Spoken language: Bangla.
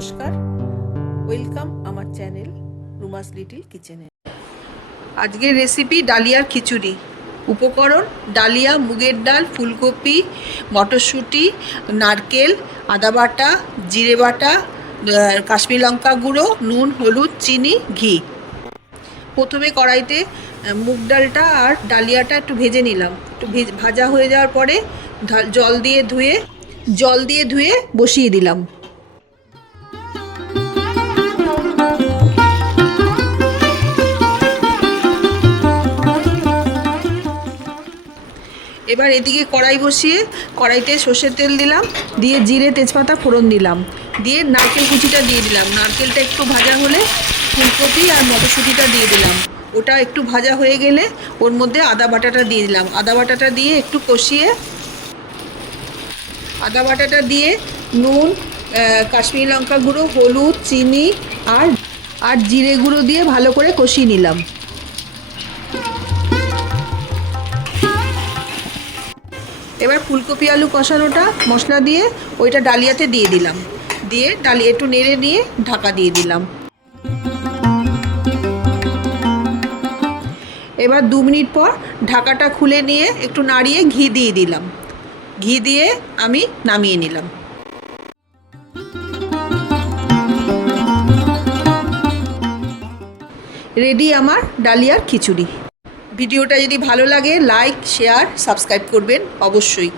নমস্কার। ওয়েলকাম আমার চ্যানেল রুমাস লিটিল কিচেনে আজকের রেসিপি ডালিয়ার খিচুড়ি। উপকরণ, ডালিয়া, মুগের ডাল, ফুলকপি, মটরশুঁটি, নারকেল, আদা বাটা, জিরে বাটা কাশ্মীর লঙ্কা গুঁড়ো, নুন, হলুদ, চিনি, ঘি। প্রথমে কড়াইতে মুগ ডালটা আর ডালিয়াটা একটু ভেজে নিলাম। একটু ভাজা হয়ে যাওয়ার পরে জল দিয়ে ধুয়ে, জল দিয়ে ধুয়ে বসিয়ে দিলাম। এবার এদিকে কড়াই বসিয়ে কড়াইতে সর্ষের তেল দিলাম, দিয়ে জিরে তেজপাতা ফোড়ন দিলাম, দিয়ে নারকেল কুচিটা দিয়ে দিলাম। নারকেলটা একটু ভাজা হলে ফুলকপি আর মটরশুঁটিটা দিয়ে দিলাম। ওটা একটু ভাজা হয়ে গেলে ওর মধ্যে আদা বাটাটা দিয়ে দিলাম। আদা বাটাটা দিয়ে একটু কষিয়ে আদা বাটাটা দিয়ে নুন কাশ্মীরি লঙ্কা গুঁড়ো, হলুদ, চিনি আর আর জিরে গুঁড়ো দিয়ে ভালো করে কষিয়ে নিলাম। এবার ফুলকপি আলু কষানোটা মশলা দিয়ে ওইটা ডালিয়াতে দিয়ে দিলাম। দিয়ে ডালিয়া একটু নেড়ে নিয়ে ঢাকা দিয়ে দিলাম। এবার দু মিনিট পর ঢাকাটা খুলে নিয়ে একটু নাড়িয়ে ঘি দিয়ে দিলাম। ঘি দিয়ে আমি নামিয়ে নিলাম। রেডি আমার ডালিয়ার খিচুড়ি। ভিডিওটা যদি ভালো লাগে লাইক শেয়ার সাবস্ক্রাইব করবেন অবশ্যই।